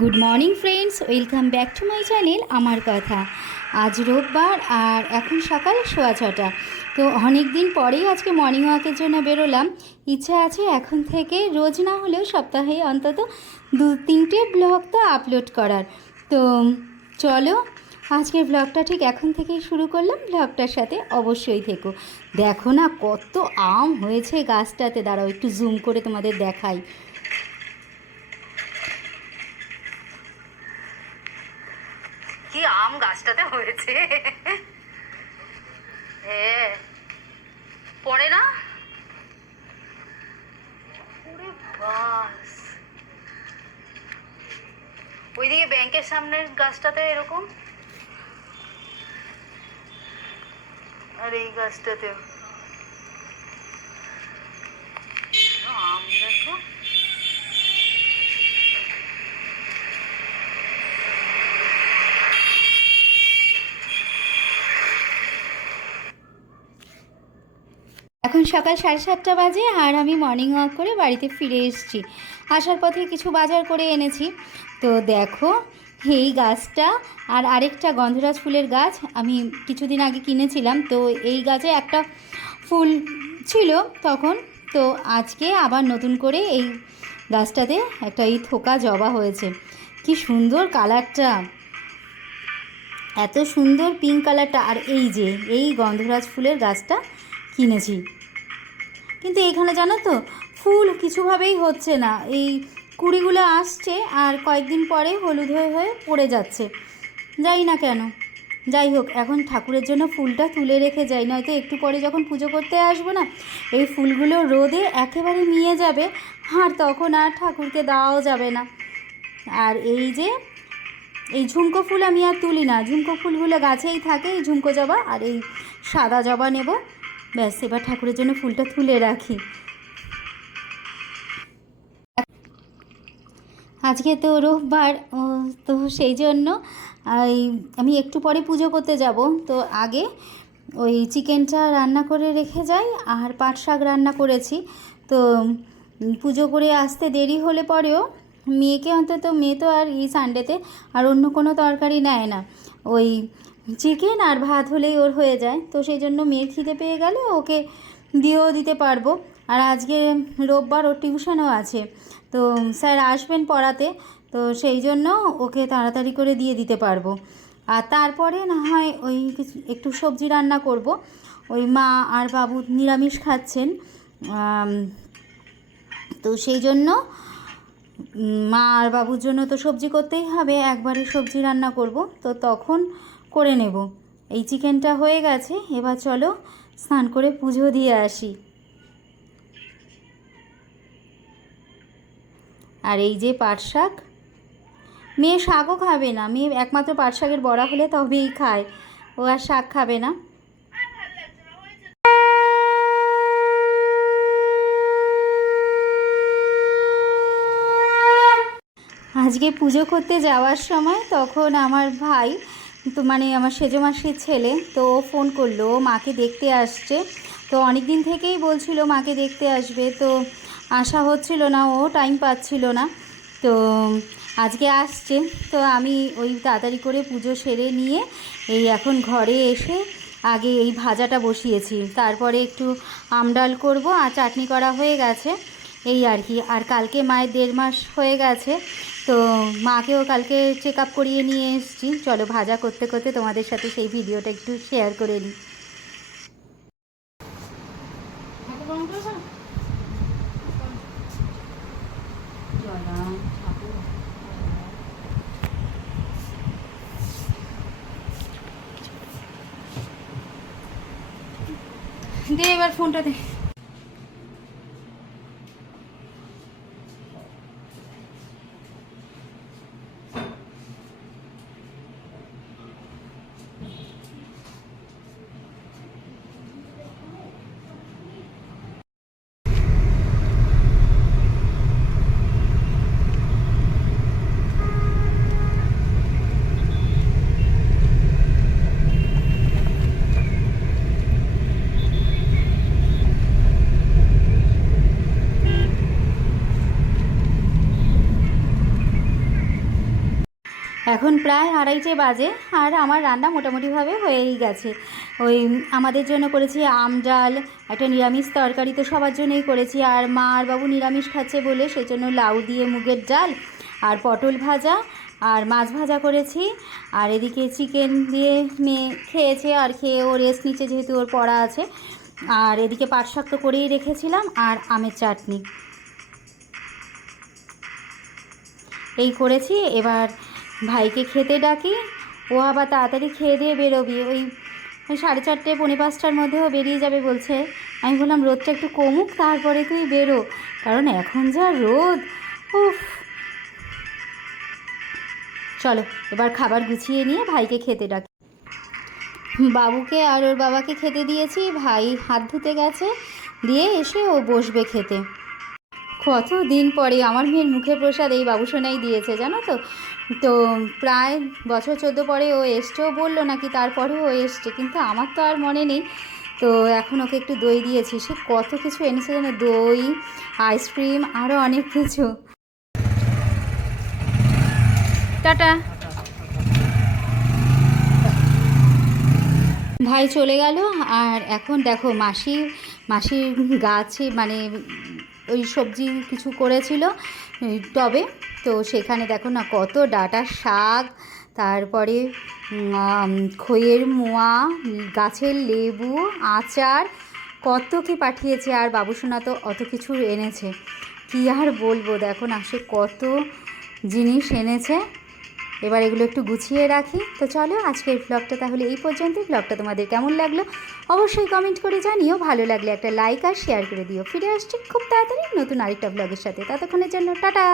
Good morning friends, welcome back to my channel আমার কথা। আজ রোববার আর এখন সকাল 6:15। তো অনেক দিন পরেই আজকে মর্নিং ওয়াকের জন্য বেরোলাম। ইচ্ছা আছে এখন থেকে রোজ না হলেও সপ্তাহে অন্তত 2-3টে ব্লগ তো আপলোড করার। তো চলো আজকের ব্লগটা ঠিক এখন থেকেই শুরু করলাম। ব্লগটার সাথে অবশ্যই থেকো। দেখো না কত আম হয়েছে গাছটাতে, দাঁড়াও একটু জুম করে তোমাদের দেখাই। কি আম গাছটাতে হয়েছে! হ্যাঁ, পড়ে না? ওরে বাস, ওইদিকে ব্যাংকের সামনের গাছটাতে এরকম, আর এই গাছটাতেও আম দেখো। এখন সকাল 7:30 বাজে আর আমি মর্নিং ওয়াক করে বাড়িতে ফিরে এসেছি। আসার পথে কিছু বাজার করে এনেছি। তো দেখো এই গাছটা আর আরেকটা গন্ধরাজ ফুলের গাছ আমি কিছুদিন আগে কিনেছিলাম। তো এই গাছে একটা ফুল ছিল তখন, তো আজকে আবার নতুন করে এই গাছটাতে একটা এই থোকা জবা হয়েছে। কি সুন্দর কালারটা, এত সুন্দর পিঙ্ক কালারটা। আর এই যে এই গন্ধরাজ ফুলের গাছটা কিনেছি, কিন্তু এখানে জানো তো ফুল কিছুভাবেই হচ্ছে না। এই কুড়িগুলো আসছে আর কয়েকদিন পরে হলুদ হয়ে হয়ে পড়ে যাচ্ছে, জানি না কেন। যাই হোক, এখন ঠাকুরের জন্য ফুলটা তুলে রেখে যাই, নয়তো একটু পরে যখন পুজো করতে আসবো না, এই ফুলগুলো রোদে একেবারে মিয়ে যাবে আর তখন আর ঠাকুরকে দেওয়াও যাবে না। আর এই যে এই ঝুমকো ফুল আমি আর তুলি না, ঝুমকো ফুলগুলো গাছেই থাকে, এই ঝুমকো জবা আর এই সাদা জবা নেব, ব্যাস। এবার ঠাকুরের জন্য ফুলটা তুলে রাখি। আজকে তো রোববার, তো সেই জন্য আমি একটু পরে পুজো করতে যাব। তো আগে ওই চিকেনটা রান্না করে রেখে যাই আর পাট শাক রান্না করেছি। তো পুজো করে আসতে দেরি হলে পরেও মেয়েকে অন্তত, মেয়ে তো আর এই সানডেতে আর অন্য কোনো তরকারি নেয় না, ওই চিকেন আর ভাত হলেই ওর হয়ে যায়। তো সেই জন্য মেয়ের খিদে পেয়ে গেলে ওকে দিয়েও দিতে পারবো। আর আজকে রোববার ওর টিউশনও আছে, তো স্যার আসবেন পড়াতে, তো সেই জন্য ওকে তাড়াতাড়ি করে দিয়ে দিতে পারবো। আর তারপরে না হয় ওই একটু সবজি রান্না করব। ওই মা আর বাবু নিরামিষ খাচ্ছেন, তো সেই জন্য মা আর বাবুর জন্য তো সবজি করতেই হবে, একবারে সবজি রান্না করব, তো তখন করে নেব। এই চিকেনটা হয়ে গেছে, এবার চলো স্নান করে পুজো দিয়ে আসি। আর এই যে পাট শাক, মেয়ে শাকও খাবে না, মেয়ে একমাত্র পাট শাকের বড়া হলে তবেই খায়, ও আর শাক খাবে না। আজকে পুজো করতে যাওয়ার সময় তখন আমার ভাই, তো মানে আমার সেজো মাসির ছেলে, তো ও ফোন করলো, ও মাকে দেখতে আসছে। তো অনেক দিন থেকেই বলছিল মাকে দেখতে আসবে, তো আসা হচ্ছিল না, ও টাইম পাচ্ছিল না। তো আজকে আসছে, তো আমি ওই তাড়াতাড়ি করে পুজো সেরে নিয়ে এই এখন ঘরে এসে আগে এই ভাজাটা বসিয়েছি, তারপরে একটু আমডাল করব আর চাটনি করা হয়ে গেছে, এই আর কি। আর কালকে মায়ের 1.5 মাস হয়ে গেছে, তো মাকেও কালকে চেক আপ করিয়ে নিয়ে এসেছি। চলো ভাজা করতে করতে তোমাদের সাথে সেই ভিডিওটা একটু শেয়ার করে নিই। দে এবার ফোনটা দে। এখন প্রায় 2:30 বাজে আর আমার রান্না মোটামুটিভাবে হয়েই গেছে। ওই আমাদের জন্য করেছি আম ডাল, একটা নিরামিষ তরকারি তো সবার জন্যই করেছি, আর মা আর বাবু নিরামিষ খাচ্ছে বলে সেজন্য লাউ দিয়ে মুগের ডাল আর পটল ভাজা আর মাছ ভাজা করেছি। আর এদিকে চিকেন দিয়ে মেয়ে খেয়েছে, আর খেয়ে ও রেস্ট নিচ্ছে যেহেতু ওর পড়া আছে। আর এদিকে পাট শাক তো করেই রেখেছিলাম, আর আমের চাটনি এই করেছি। এবার ভাইকে খেতে ডাকি, ও আবার তাড়াতাড়ি খেয়ে দিয়ে বেরোবি, ওই 4:30 4:45টার মধ্যেও বেরিয়ে যাবে বলছে। আমি বললাম রোদটা একটু কমুক তারপরে তুই বেরো, কারণ এখন যা রোদ, উফ। চলো এবার খাবার গুছিয়ে নিয়ে ভাইকে খেতে ডাকি। বাবুকে আর ওর বাবাকে খেতে দিয়েছি, ভাই হাত ধুতে গেছে, দিয়ে এসে ও বসবে খেতে। কত দিন পরে আমার মেয়ের মুখের প্রসাদ এই বাবুসোনাই দিয়েছে, জানো তো। তো প্রায় বছর 14 পরে ও এসছেও বললো নাকি, তারপরেও ও এসছে, কিন্তু আমার তো আর মনে নেই। তো এখন ওকে একটু দই দিয়েছি, সে কত কিছু এনেছে জানো, দই, আইসক্রিম, আরও অনেক কিছু। টাটা। ভাই চলে গেল, আর এখন দেখো মাসির গাছে মানে ওই সবজি কিছু করেছিল টবে, তো সেখানে দেখো না কত ডাঁটা শাক, তারপরে খইয়ের মোয়া, গাছের লেবু, আচার, কত কি পাঠিয়েছে। আর বাবুসোনা তো অত কিছু এনেছে, কি আর বলবো, দেখো না সে কত জিনিস এনেছে। এবার এগুলো একটু গুছিয়ে রাখি। তো চলো আজকের ব্লগটা তাহলে এই পর্যন্তই। ব্লগটা তোমাদের কেমন লাগলো অবশ্যই কমেন্ট করে জানিও, ভালো লাগলে একটা লাইক আর শেয়ার করে দিও। ফিরে আসছি খুব তাড়াতাড়ি নতুন আরেকটা ব্লগের সাথে, ততক্ষণের জন্য টাটা।